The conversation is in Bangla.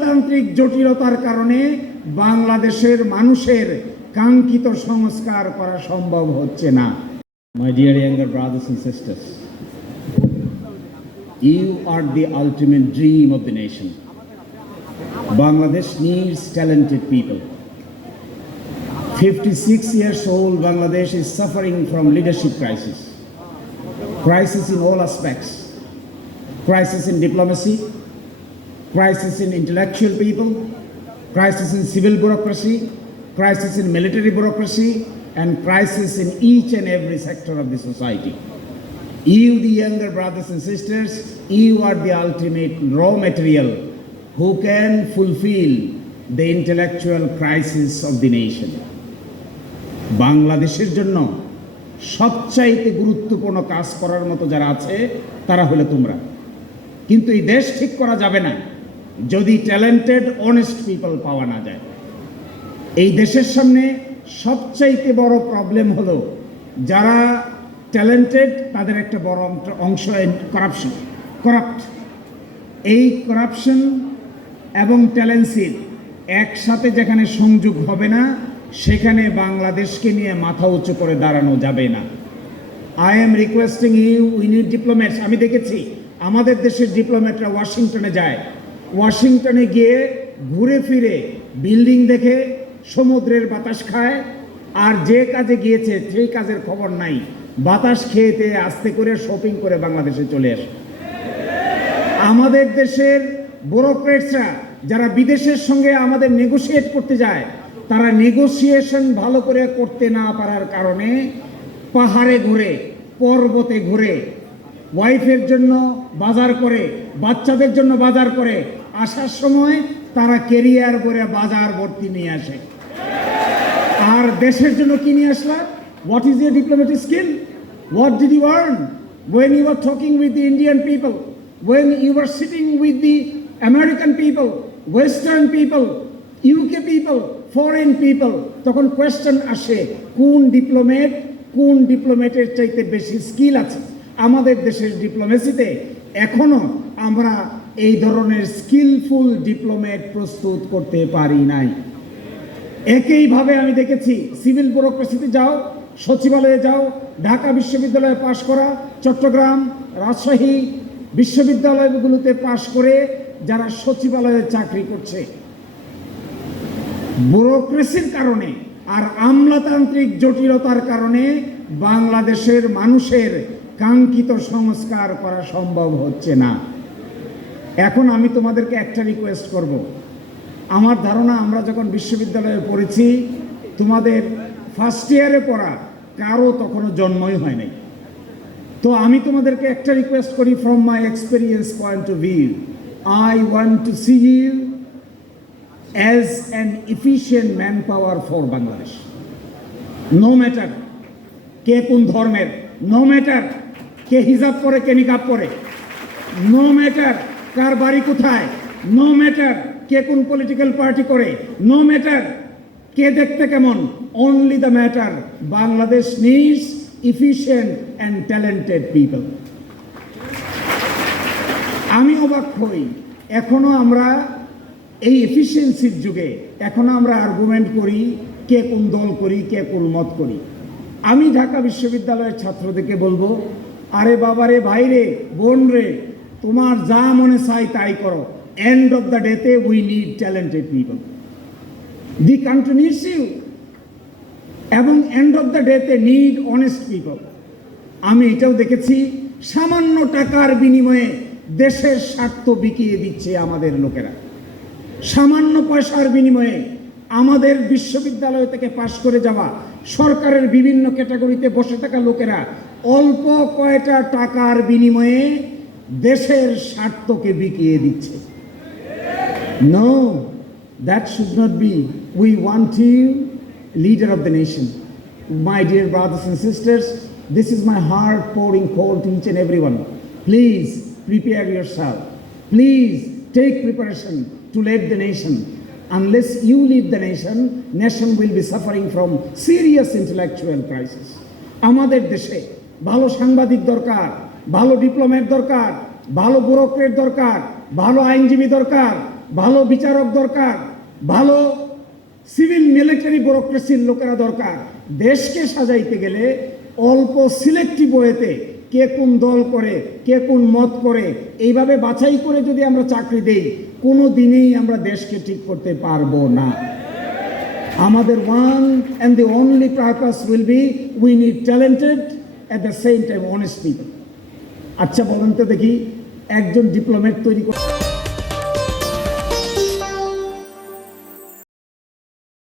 আমলাতান্ত্রিক জটিলতার কারণে বাংলাদেশের মানুষের কাঙ্ক্ষিত সংস্কার করা সম্ভব হচ্ছে না। My dear younger brothers and sisters, you are the ultimate dream of the nation. Bangladesh needs talented people. 56 years old, Bangladesh is suffering from leadership crisis. Crisis in all aspects. Crisis in diplomacy, crisis in intellectual people, crisis in civil bureaucracy, crisis in military bureaucracy, and crisis in each and every sector of the society. You, the younger brothers and sisters, you are the ultimate raw material who can fulfill the intellectual crisis of the nation. বাংলাদেশের জন্য সবচাইতে গুরুত্বপূর্ণ কাজ করার মতো যারা আছে তারা হলো তোমরা। কিন্তু এই দেশ ঠিক করা যাবে না যদি ট্যালেন্টেড অনেস্ট পিপল পাওয়া না যায়। এই দেশের সামনে সবচাইতে বড় প্রবলেম হলো যারা ট্যালেন্টেড তাদের একটা বড় অংশ করাপ্ট। এই করাপশন এবং ট্যালেন্সির একসাথে যেখানে সংযোগ হবে না সেখানে বাংলাদেশকে নিয়ে মাথা উঁচু করে দাঁড়ানো যাবে না। I am requesting you, we need diplomats. আমি দেখেছি আমাদের দেশের ডিপ্লোম্যাটরা ওয়াশিংটনে যায়, ওয়াশিংটনে গিয়ে ঘুরে ফিরে বিল্ডিং দেখে সমুদ্রের বাতাস খায়, আর যে কাজে গিয়েছে সেই কাজের খবর নাই, বাতাস খেয়েতে আস্তে করে শপিং করে বাংলাদেশে চলে আসে। আমাদের দেশের ব্যুরোক্রেটসরা যারা বিদেশের সঙ্গে আমাদের নেগোশিয়েট করতে যায় তারা নেগোসিয়েশন ভালো করে করতে না পারার কারণে পাহাড়ে ঘুরে, পর্বতে ঘুরে, ওয়াইফের জন্য বাজার করে, বাচ্চাদের জন্য বাজার করে, আসার সময় তারা কেরিয়ার করে বাজার ভর্তি নিয়ে আসে। আর দেশের জন্য কি নিয়ে আসলাম? What is your diplomatic skill? What did you earn when you were talking with the Indian people, when you were sitting with the American people, Western people, UK people, foreign people? তখন কোয়েশ্চেন আসে কোন ডিপ্লোমেটের চাইতে বেশি স্কিল আছে। আমাদের দেশের ডিপ্লোমেসিতে এখনো আমরা এই ধরনের স্কিলফুল ডিপ্লোমেট প্রস্তুত করতে পারি নাই। একইভাবে আমি দেখেছি সিভিল ব্যুরোক্রেসিতে যাও, সচিবালয়ে যাও, ঢাকা বিশ্ববিদ্যালয়ে পাশ করা, চট্টগ্রাম, রাজশাহী বিশ্ববিদ্যালয়গুলোতে পাশ করে যারা সচিবালয়ে চাকরি করছে, ব্যুরোক্রেসির কারণে আর আমলাতান্ত্রিক জটিলতার কারণে বাংলাদেশের মানুষের কাঙ্ক্ষিত সংস্কার করা সম্ভব হচ্ছে না। এখন আমি তোমাদেরকে একটা রিকোয়েস্ট করব। আমার ধারণা আমরা যখন বিশ্ববিদ্যালয়ে পড়েছি তোমাদের ফার্স্ট ইয়ারে পড়া কারো তখনও জন্মই হয় নাই। তো আমি তোমাদেরকে একটা রিকোয়েস্ট করি, from my experience point of view, I want to see you as an efficient manpower for Bangladesh. No matter কে কোন ধর্মের, no matter কে হিজাব পরে কে নিকাব পরে, no matter কার বাড়ি কোথায়, no matter কে কোন পলিটিক্যাল পার্টি করে, no matter কে দেখতে কেমন, only the matter Bangladesh needs efficient and talented people. আমি অবাক হই এখনো আমরা এই এফিসিয়েন্সির যুগে এখনো আমরা আর্গুমেন্ট করি কে কোন দল করি, কে কোন মত করি। আমি ঢাকা বিশ্ববিদ্যালয়ের ছাত্রদেরকে বলবো, আরে বাবারে, ভাইরে, বোন রে, তোমার যা মনে চাই তাই করো। এন্ড অফ দ্য ডেতে we need talented people, the country needs you, এবং এন্ড অফ দ্য ডেতে নিড অনেস্ট পিপল। আমি এটাও দেখেছি সামান্য টাকার বিনিময়ে দেশের স্বার্থ বিকিয়ে দিচ্ছে আমাদের লোকেরা। সামান্য পয়সার বিনিময়ে আমাদের বিশ্ববিদ্যালয় থেকে পাশ করে যাওয়া সরকারের বিভিন্ন ক্যাটাগরিতে বসে থাকা লোকেরা অল্প কয়টা টাকার বিনিময়ে দেশের স্বার্থকে বিকিয়ে দিচ্ছে। No, that should not be. We want you leader of the nation. My dear brothers and sisters, this is my heart pouring call to each and everyone. Please prepare yourself. Please take preparation to lead the nation. Unless you lead the nation will be suffering from serious intellectual crisis. আমাদের দেশে ভালো সাংবাদিক দরকার, ভালো ডিপ্লোম্যাট দরকার, ভালো ব্যুরোক্রেট দরকার, ভালো আইনজীবী দরকার, ভালো বিচারক দরকার, ভালো সিভিল মিলিটারি ব্যুরোক্রেসির লোকেরা দরকার। দেশকে সাজাইতে গেলে অল্প সিলেক্টিভ ওয়েতে কে কোন দল করে, কে কোন মত করে, এইভাবে বাছাই করে যদি আমরা চাকরি দেই, কোনো দিনেই আমরা দেশকে ঠিক করতে পারবো না। আমাদের one and the only purpose will be we need talented at the same time honest people. আচ্ছা বলেন তো দেখি, একজন ডিপ্লোমেট তৈরি করে